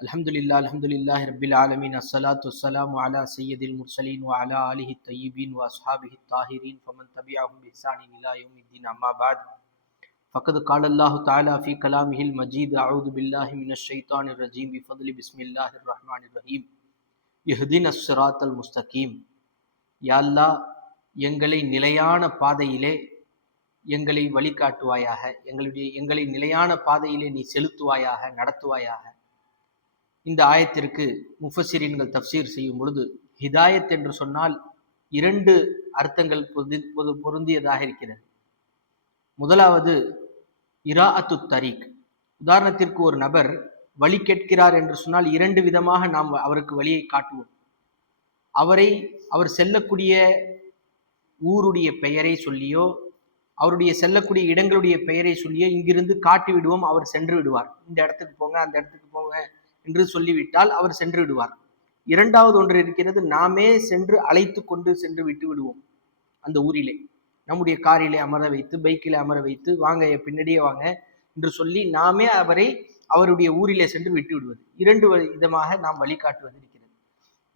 अल्हम्दुलिल्लाहि रब्बिल आलमीन अस्सलातु वस्सलामु अला सय्यिदिल मुरसलीन व अला आलिहि तय्यिबीन व अस्हाबिहि ताहिरीन फमन तबिअहुम बिइहसानिन इला यौमिद्दीन अम्मा बाद फ़क़द क़ाल अल्लाहु तआला फ़ी कलामिहिल मजीद अऊज़ु बिल्लाहि मिनश शैतानिर रजीम बिफ़ज़्लि बिस्मिल्लाहिर रहमानिर रहीम இஹ்தினஸ் ஸிராத்தல் முஸ்தகீம். யா அல்லாஹ், எங்களை நிலையான பாதையிலே எங்களை வழிகாட்டுவாயாக, எங்களை நிலையான பாதையிலே நீ செலுத்துவாயாக, நடத்துவாயாக. இந்த ஆயத்திற்கு முஃபஸ்ஸிரீன்கள் தஃப்சீர் செய்யும் பொழுது, ஹிதாயத் என்று சொன்னால் இரண்டு அர்த்தங்கள் பொருந்தியதாக இருக்கிறது. முதலாவது இராஅத்து தரீக். உதாரணத்திற்கு ஒரு நபர் வழி கேட்கிறார் என்று சொன்னால் இரண்டு விதமாக நாம் அவருக்கு வழியை காட்டுவோம். அவர் செல்லக்கூடிய ஊருடைய பெயரை சொல்லியோ, அவருடைய செல்லக்கூடிய இடங்களுடைய பெயரை சொல்லியோ இங்கிருந்து காட்டி விடுவோம். அவர் சென்று விடுவார். இந்த இடத்துக்கு போங்க, அந்த இடத்துக்கு போங்க என்று சொல்லிவிட்டால் அவர் சென்று விடுவார். இரண்டாவது ஒன்று இருக்கிறது, நாமே சென்று அழைத்து கொண்டு சென்று விட்டு விடுவோம். அந்த ஊரிலே நம்முடைய காரிலே அமர வைத்து, பைக்கிலே அமர வைத்து, வாங்க பின்னாடியே வாங்க என்று சொல்லி நாமே அவருடைய ஊரிலே சென்று விட்டு விடுவது. இரண்டு விதமாக நாம் வழிகாட்டுவது இருக்கிறது.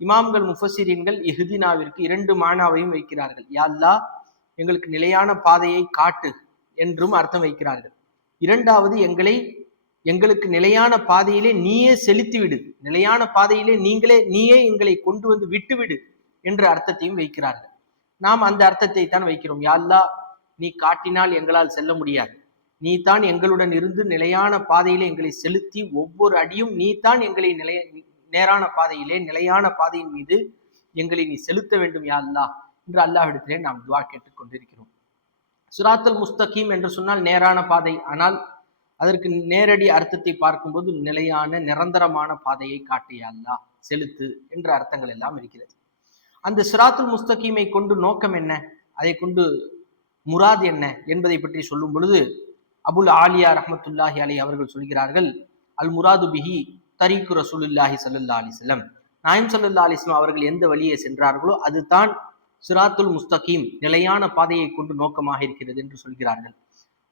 இமாம்கள் முஃபஸ்ஸிரீன்கள் இஹ்தினாவிற்கு இரண்டு மானாவையும் வைக்கிறார்கள். யா அல்லாஹ், எங்களுக்கு நிலையான பாதையை காட்டு என்றும் அர்த்தம் வைக்கிறார்கள். இரண்டாவது, எங்களுக்கு நிலையான பாதையிலே நீயே செலுத்திவிடு, நிலையான பாதையிலே நீயே எங்களை கொண்டு வந்து விட்டுவிடு என்ற அர்த்தத்தையும் வைக்கிறார்கள். நாம் அந்த அர்த்தத்தை தான் வைக்கிறோம். யா அல்லாஹ், நீ காட்டினால் எங்களால் செல்ல முடியாது, நீ தான் எங்களுடன் இருந்து நிலையான பாதையிலே எங்களை செலுத்தி ஒவ்வொரு அடியும் நீ தான் எங்களை நேரான பாதையிலே, நிலையான பாதையின் மீது எங்களை நீ செலுத்த வேண்டும் யா அல்லாஹ் என்று அல்லாஹ்விடத்திலே நாம் துஆ கேட்டுக் கொண்டிருக்கிறோம். சிராத்தல் முஸ்தகீம் என்று சொன்னால் நேரான பாதை. ஆனால் அதற்கு நேரடி அர்த்தத்தை பார்க்கும்போது நிலையான நிரந்தரமான பாதையை காட்டு யா அல்லாஹ், செலுத்து என்ற அர்த்தங்கள் எல்லாம் இருக்கிறது. அந்த சிராத்துல் முஸ்தகீமை கொண்டு நோக்கம் என்ன, அதை கொண்டு முராத் என்ன என்பதை பற்றி சொல்லும் பொழுது அபுல் ஆலியா ரஹ்மத்துல்லாஹி அலைஹி அவர்கள் சொல்கிறார்கள், அல் முராது பிஹி தரீக்கு ரசூலுல்லாஹி ஸல்லல்லாஹு அலைஹி வஸல்லம். நாயம் ஸல்லல்லாஹு அலைஹி வஸல்லம் அவர்கள் எந்த வழியை சென்றார்களோ அதுதான் சிராத்துல் முஸ்தகீம், நிலையான பாதையை கொண்டு நோக்கமாக இருக்கிறது என்று சொல்கிறார்கள்.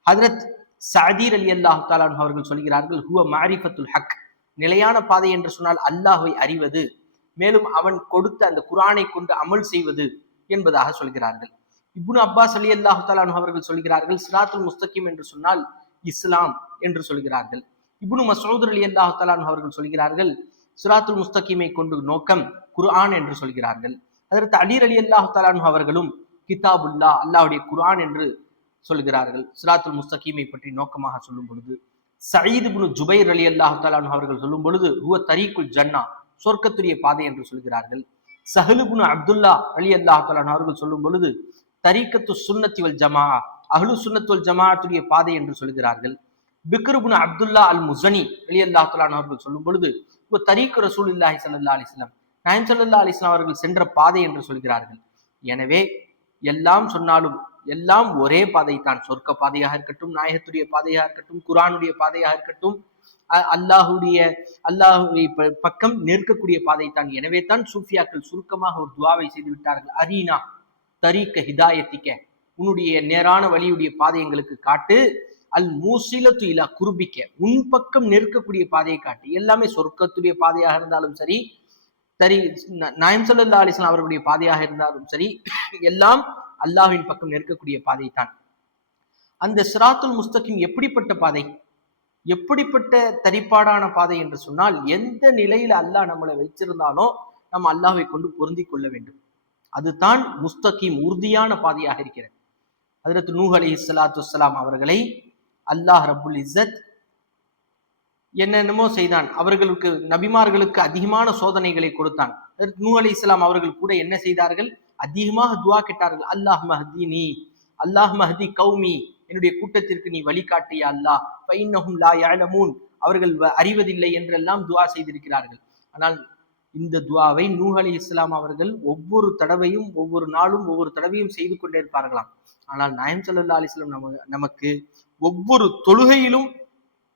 ஹஜ்ரத் சஅதி ரலியல்லாஹு தஆலா அன்ஹு அவர்கள் சொல்கிறார்கள், ஹுவ மஅரிஃபத்துல் ஹக். நிலையான பாதை என்று சொன்னால் அல்லாஹ்வை அறிவது, மேலும் அவன் கொடுத்த அந்த குர்ஆனை கொண்டு அமல் செய்வது என்பதாக சொல்கிறார்கள். இப்னு அப்பாஸ் ரலியல்லாஹு தஆலா அன்ஹு அவர்கள் சொல்கிறார்கள், சிராத்துல் முஸ்தகீம் என்று சொன்னால் இஸ்லாம் என்று சொல்கிறார்கள். இப்னு மஸ்ஊத் ரலியல்லாஹு தஆலா அன்ஹு அவர்கள் சொல்கிறார்கள், சிராத்துல் முஸ்தகீமை கொண்டு நோக்கம் குர்ஆன் என்று சொல்கிறார்கள். ஹஜ்ரத் அலி ரலியல்லாஹு தஆலா அன்ஹு அவர்களும் கிதாபுல்லாஹ், அல்லாஹ்வுடைய குர்ஆன் என்று சொல்கிறார்கள் சிராத்துல் முஸ்தகீமை பற்றி நோக்கமாக சொல்லும் பொழுது. சயீத் இப்னு ஜுபைர் ரலியல்லாஹு தஆலா அன்ஹு அவர்கள் சொல்லும் பொழுது ஹுவ தரீக்குல் ஜன்னா, சொர்க்கத்துடைய பாதை என்று சொல்கிறார்கள். சஹல் இப்னு அப்துல்லா ரலியல்லாஹு தஆலா அன்ஹு அவர்கள் சொல்லும் பொழுது தரீக்கத்து சுன்னத்தி வல் ஜமாஅ, அஹ்லு சுன்னத் வல் ஜமாஅத்துடைய பாதை என்று சொல்கிறார்கள். பிக்ர் இப்னு அப்துல்லா அல் முஸனி ரலியல்லாஹு தஆலா அன்ஹு அவர்கள் சொல்லும் பொழுது தரீக்கு ரசூலுல்லாஹி ஸல்லல்லாஹு அலைஹி வஸல்லம், நாயகம் ஸல்லல்லாஹு அலைஹி வஸல்லம் அவர்கள் சென்ற பாதை என்று சொல்கிறார்கள். எனவே எல்லாம் சொன்னாலும் எல்லாம் ஒரே பாதை தான். சொர்க்க பாதையாக இருக்கட்டும், நாயகத்துடைய பாதையாக இருக்கட்டும், குர்ஆனுடைய பாதையாக இருக்கட்டும், அல்லாஹுடைய பக்கம் நிற்கக்கூடிய பாதை தான். எனவே தான் சூஃபியாக்கள் சுருக்கமாக ஒரு துஆவை செய்து விட்டார்கள், அரீனா தரீக்க ஹிதாயத்திக்க, உன்னுடைய நேரான வழியுடைய பாதை எங்களுக்கு காட்டு, அல் மூசிலத்து இலா குர்பிக்க, உன் பக்கம் நிற்கக்கூடிய பாதையை காட்டு. எல்லாமே சொர்க்கத்துடைய பாதையாக இருந்தாலும் சரி, நாயகம் ஸல்லல்லாஹு அலைஹி வஸல்லம் அவர்களுடைய பாதையாக இருந்தாலும் சரி, எல்லாம் அல்லாஹ்வின் பக்கம் நிற்கக்கூடிய பாதை தான். அந்த சிராத்துல் முஸ்தகீம் எப்படிப்பட்ட பாதை, எப்படிப்பட்ட தரிப்பாடான பாதை என்று சொன்னால், எந்த நிலையில அல்லாஹ் நம்மளை வச்சிருந்தாலோ நம்ம அல்லாஹ்வை கொண்டு பொருந்தி கொள்ள வேண்டும். அதுதான் முஸ்தகீம், உறுதியான பாதையாக இருக்கிறது. ஹஜ்ரத் நூஹ் அலைஹிஸ்ஸலாத்து வஸ்ஸலாம் அவர்களை அல்லாஹ் ரப்புல் இஸ்ஸத் என்னென்னமோ செய்தான். அவர்களுக்கு, நபிமார்களுக்கு அதிகமான சோதனைகளை கொடுத்தான். ஹஜ்ரத் நூஹ் அலைஹிஸ்ஸலாம் அவர்கள் கூட என்ன செய்தார்கள், அதிகமாக துஆ கேட்டார்கள், அல்லாஹ் மஹ்தினி, அல்லாஹ் மஹ்தி கௌமி, என்னுடைய கூட்டத்திற்கு நீ வழிகாட்டு யா அல்லாஹ், ஃபஇன்னஹும் லா யஅலமூன், அவர்கள் அறிவதில்லை என்றெல்லாம் துஆ செய்திருக்கிறார்கள். ஆனால் இந்த துஆவை நூஹ் அலைஹிஸ்ஸலாம் அவர்கள் ஒவ்வொரு தடவையும், ஒவ்வொரு நாளும், ஒவ்வொரு தடவையும் செய்து கொண்டே இருப்பார்களாம். ஆனால் நாயகம் ஸல்லல்லாஹு அலைஹி வஸல்லம் நமக்கு ஒவ்வொரு தொழுகையிலும்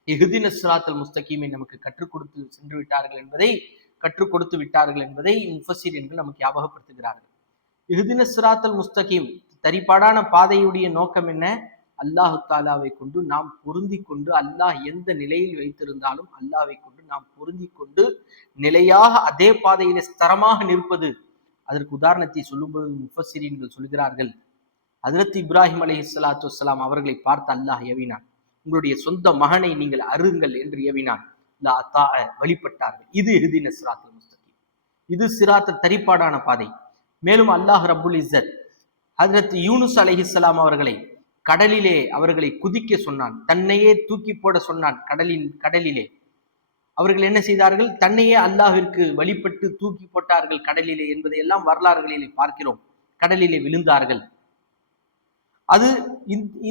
இஹ்தினஸ் ஸிராத்தல் முஸ்தகீமை நமக்கு கற்றுக் கொடுத்து விட்டார்கள் என்பதை முஃபஸ்ஸிரீன்கள் நமக்கு ஞாபகப்படுத்துகிறார்கள். இஹ்தினஸ் ஸிராத்தல் முஸ்தகீம் தரிப்பாடான பாதையுடைய நோக்கம் என்ன? அல்லாஹு தாலாவை கொண்டு நாம் பொருந்தி கொண்டு, அல்லாஹ் எந்த நிலையில் வைத்திருந்தாலும் அல்லாஹ்வை கொண்டு நாம் பொருந்தி கொண்டு நிலையாக அதே பாதையிலே ஸ்தரமாக நிற்பது. அதற்கு உதாரணத்தை சொல்லும் பொழுது முஃபஸ்ஸிரீன்கள் சொல்கிறார்கள், ஹஜ்ரத் இப்ராஹிம் அலைஹிஸ்ஸலாத்து வஸ்ஸலாம் அவர்களை பார்த்து அல்லாஹ் ஏவினான், உங்களுடைய சொந்த மகனை நீங்கள் அருங்கள் என்று ஏவினான். வழிபட்டார்கள். இது இஹ்தின ஸிராத்தல் முஸ்தகீம், இது சிராத்த தரிப்பாடான பாதை. மேலும் அல்லாஹ் ரப்புல் இஸ்ஸத் ஹஜ்ரத் யூனுஸ் அலைஹிஸ்ஸலாம் அவர்களை கடலிலே அவர்களை குதிக்க சொன்னான், தன்னையே தூக்கி போட சொன்னான். கடலிலே அவர்கள் என்ன செய்தார்கள்? தன்னையே அல்லாஹ்விற்கு வழிபட்டு தூக்கி போட்டார்கள் கடலிலே என்பதை எல்லாம் வரலாறுகளிலே பார்க்கிறோம். கடலிலே விழுந்தார்கள். அது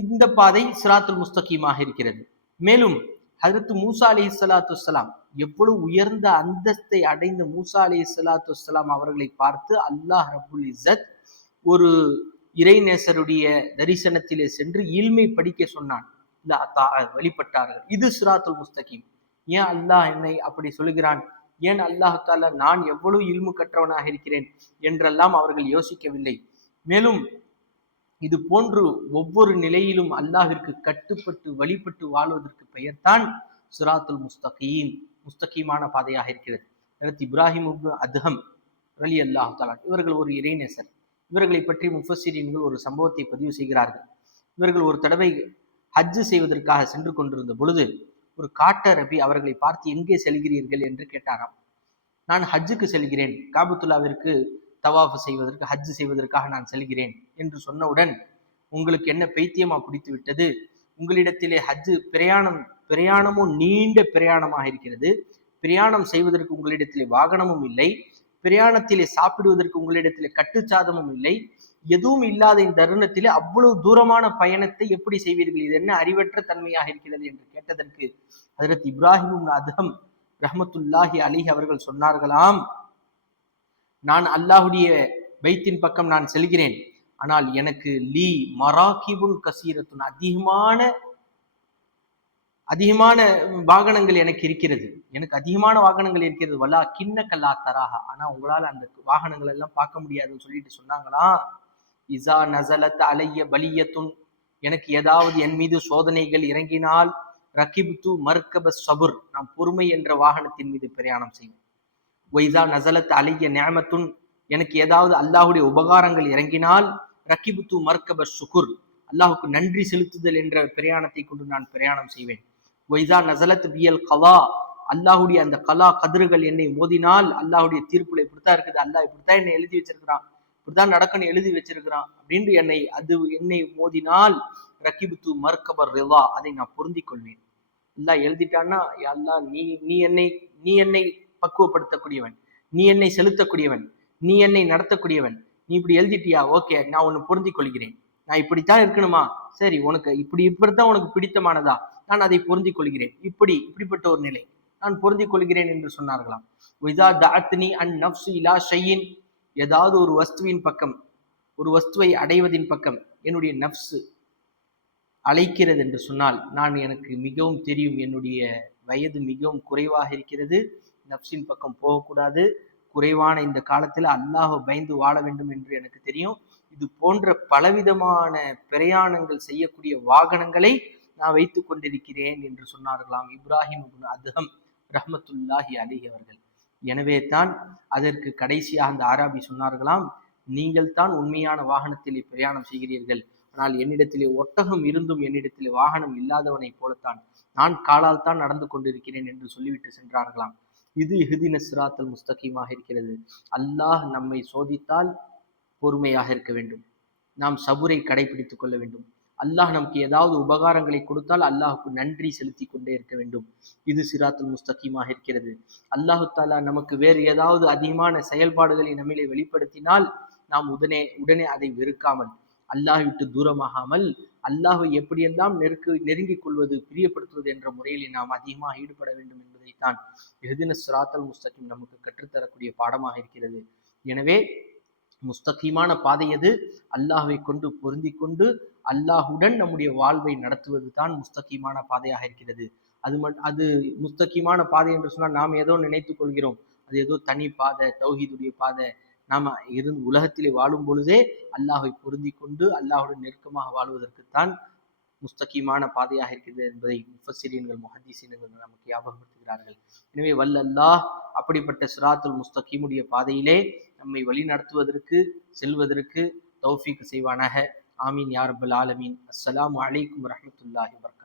இந்த பாதை சிராத்துல் முஸ்தகீமாக இருக்கிறது. மேலும் ஹஜ்ரத் மூசா அலைஹிஸ்ஸலாத்து வஸ்ஸலாம், எவ்வளவு உயர்ந்த அந்தஸ்தை அடைந்த மூசா அலைஹிஸ்ஸலாத்து வஸ்ஸலாம் அவர்களை பார்த்து அல்லாஹ் ரப்புல் இஸ்ஸத் ஒரு இறைநேசருடைய தரிசனத்திலே சென்று இல்மை படிக்க சொன்னான். வழிபட்டார்கள். இது சிராத்துல் முஸ்தகீம். ஏன் அல்லாஹ் என்னை அப்படி சொல்கிறான்? ஏன் அல்லாஹ் தாலா நான் எவ்வளவு இல்மு கற்றவனாக இருக்கிறேன் என்றெல்லாம் அவர்கள் யோசிக்கவில்லை. மேலும் இது போன்று ஒவ்வொரு நிலையிலும் அல்லாஹ்விற்கு கட்டுப்பட்டு வழிபட்டு வாழ்வதற்கு பெயர்தான் சிராத்துல் முஸ்தகீம், முஸ்தகீமான பாதையாக இருக்கிறது. இப்ராஹிம் அத்ஹம் ரலியல்லாஹு தஆலா இவர்கள் ஒரு இறைநேசர். இவர்களை பற்றி முஃபஸ்ஸிரீன்கள் ஒரு சம்பவத்தை பதிவு செய்கிறார்கள். இவர்கள் ஒரு தடவை ஹஜ்ஜு செய்வதற்காக சென்று கொண்டிருந்த பொழுது ஒரு காட்டரபி அவர்களை பார்த்து எங்கே செல்கிறீர்கள் என்று கேட்டாராம். நான் ஹஜ்ஜுக்கு செல்கிறேன், காபத்துல்லாவிற்கு தவாஃப் செய்வதற்கு, ஹஜ்ஜு செய்வதற்காக நான் செல்கிறேன் என்று சொன்னவுடன், உங்களுக்கு என்ன பைத்தியமா பிடித்து விட்டது? உங்களிடத்திலே ஹஜ்ஜு பிரயாணமும் நீண்ட பிரயாணமாக இருக்கிறது. பிரயாணம் செய்வதற்கு உங்களிடத்திலே வாகனமும் இல்லை, பிரயாணத்திலே சாப்பிடுவதற்கு உங்களிடத்திலே கட்டுச்சாதமும் இல்லை, எதுவும் இல்லாத இந்த தருணத்திலே அவ்வளவு தூரமான பயணத்தை எப்படி செய்வீர்கள்? இது என்ன அறிவற்ற தன்மையாக இருக்கிறது என்று கேட்டதற்கு ஹஜ்ரத் இப்ராஹிம் அத்ஹம் ரஹ்மத்துல்லாஹி அலைஹி அவர்கள் சொன்னார்களாம், நான் அல்லாஹுடைய பைத்தின் பக்கம் நான் செல்கிறேன், ஆனால் எனக்கு லீ மராகிபுன் கசீரத்துன், அதிகமான வாகனங்கள் எனக்கு இருக்கிறது, அதிகமான வாகனங்கள் இருக்கிறது. வலா கிண்ண கல்லா தராக, ஆனா உங்களால் அந்த வாகனங்கள் எல்லாம் பார்க்க முடியாதுன்னு சொல்லிட்டு சொன்னாங்களா. இசா நசலத் அலைய பலியத்துன், எனக்கு ஏதாவது என் மீது சோதனைகள் இறங்கினால் ரகிப்து மர்கப சபுர், நான் பொறுமை என்ற வாகனத்தின் மீது பிரயாணம் செய்வேன். ஒய்சா நசலத் அலைய நிஅமத்துன், எனக்கு ஏதாவது அல்லாஹுடைய உபகாரங்கள் இறங்கினால் ரகிப்து மர்கப சுகுர், அல்லாஹுக்கு நன்றி செலுத்துதல் என்ற பிரயாணத்தை கொண்டு நான் பிரயாணம் செய்வேன். ஒய்சா நசலத் பியல் கலா, அல்லாஹுடைய அந்த கலா கதிர்கள் என்னை மோதினால், அல்லாஹுடைய தீர்ப்புல இப்படித்தான் இருக்குது, அல்லாஹ் இப்படித்தான் என்னை எழுதி வச்சிருக்கிறான், இப்படித்தான் நடக்கணும் எழுதி வச்சிருக்கிறான் அப்படின்னு என்னை மோதினால் ரகிப்து மர்கபர் ரிவா, அதை நான் பொருந்தி கொள்வேன். அல்லாஹ் எழுதிட்டான்னா, அல்லாஹ் நீ என்னை பக்குவப்படுத்தக்கூடியவன், நீ என்னை செலுத்தக்கூடியவன், நீ என்னை நடத்தக்கூடியவன், நீ இப்படி எழுதிட்டியா, ஓகே நான் உன்னை பொருந்தி கொள்கிறேன், நான் இப்படித்தான் இருக்கணுமா, சரி உனக்கு இப்படித்தான் உனக்கு பிடித்தமானதா, நான் அதை பொருந்தி கொள்கிறேன், இப்படிப்பட்ட ஒரு நிலை நான் பொருந்தி கொள்கிறேன் என்று சொன்னார்களாம். ஏதாவது ஒரு வஸ்துவின் பக்கம், ஒரு வஸ்துவை அடைவதின் பக்கம் என்னுடைய நஃப்ஸ் அழைக்கிறது என்று சொன்னால், எனக்கு மிகவும் தெரியும், என்னுடைய வயது மிகவும் குறைவாக இருக்கிறது, நஃப்ஸின் பக்கம் போகக்கூடாது, குறைவான இந்த காலத்தில் அல்லாஹ் பயந்து வாழ வேண்டும் என்று எனக்கு தெரியும். இது போன்ற பலவிதமான பிரயாணங்கள் செய்யக்கூடிய வாகனங்களை நான் வைத்துக் கொண்டிருக்கிறேன் என்று சொன்னார்களாம் இப்ராஹிம் அத்ஹம் ரஹ்மத்துல்லாஹி அலைஹி அவர்கள். எனவே தான் அதற்கு கடைசியாக அந்த ஆராபி சொன்னார்களாம், நீங்கள் தான் உண்மையான வாகனத்திலே பிரயாணம் செய்கிறீர்கள், ஆனால் என்னிடத்திலே ஒட்டகம் இருந்தும் என்னிடத்திலே வாகனம் இல்லாதவனை போலத்தான் நான் காலால் தான் நடந்து கொண்டிருக்கிறேன் என்று சொல்லிவிட்டு சென்றார்களாம். இது இஹ்தின ஸிராத்தல் முஸ்தகீமாக இருக்கிறது. அல்லாஹ் நம்மை சோதித்தால் பொறுமையாக இருக்க வேண்டும், நாம் சபுரை கடைபிடித்துக் கொள்ள வேண்டும். அல்லாஹ் நமக்கு ஏதாவது உபகாரங்களை கொடுத்தால் அல்லாஹுக்கு நன்றி செலுத்தி கொண்டே இருக்க வேண்டும். இது சிராத்துல் முஸ்தகீமாக இருக்கிறது. அல்லாஹு தாலா நமக்கு வேறு ஏதாவது அதிகமான செயல்பாடுகளை நம்மிலே வெளிப்படுத்தினால் நாம் உடனே அதை வெறுக்காமல், அல்லாஹ் விட்டு தூரமாகாமல், அல்லாஹை எப்படியெல்லாம் நெருங்கிக் கொள்வது, பிரியப்படுத்துவது என்ற முறையில் நாம் அதிகமாக ஈடுபட வேண்டும் என்பதைத்தான் இஹ்தின ஸிராத்தல் முஸ்தகீம் நமக்கு கற்றுத்தரக்கூடிய பாடமாக இருக்கிறது. எனவே முஸ்தகீமான பாதை எது? அல்லாஹ்வை கொண்டு பொருந்தி கொண்டு அல்லாஹுடன் நம்முடைய வாழ்வை நடத்துவது தான் முஸ்தகீமான பாதையாக இருக்கிறது. அது முஸ்தகீமான பாதை என்று சொன்னால் நாம் ஏதோ நினைத்துக் கொள்கிறோம், அது ஏதோ தனி பாதை, தௌஹீதுடைய பாதை, நாம் உலகத்திலே வாழும் பொழுதே அல்லாஹை பொருந்தி கொண்டு அல்லாஹுடன் நெருக்கமாக வாழ்வதற்குத்தான் முஸ்தகீமான பாதையாக இருக்கிறது என்பதை முஃபஸ்ஸிரீன்கள் முஹத்திஸீன்கள் நமக்கு ஞாபகப்படுத்துகிறார்கள். எனவே அல்லாஹ் அப்படிப்பட்ட சிராத்துல் முஸ்தகீமுடைய பாதையிலே நம்மை வழி நடத்துவதற்கு செல்வதற்கு தௌஃபீக் செய்வானாக. ஆமீன் யா ரப்பல் ஆலமீன். அஸ்ஸலாமு அலைக்கும் வரஹ்மத்துல்லாஹி வபரகாத்துஹு.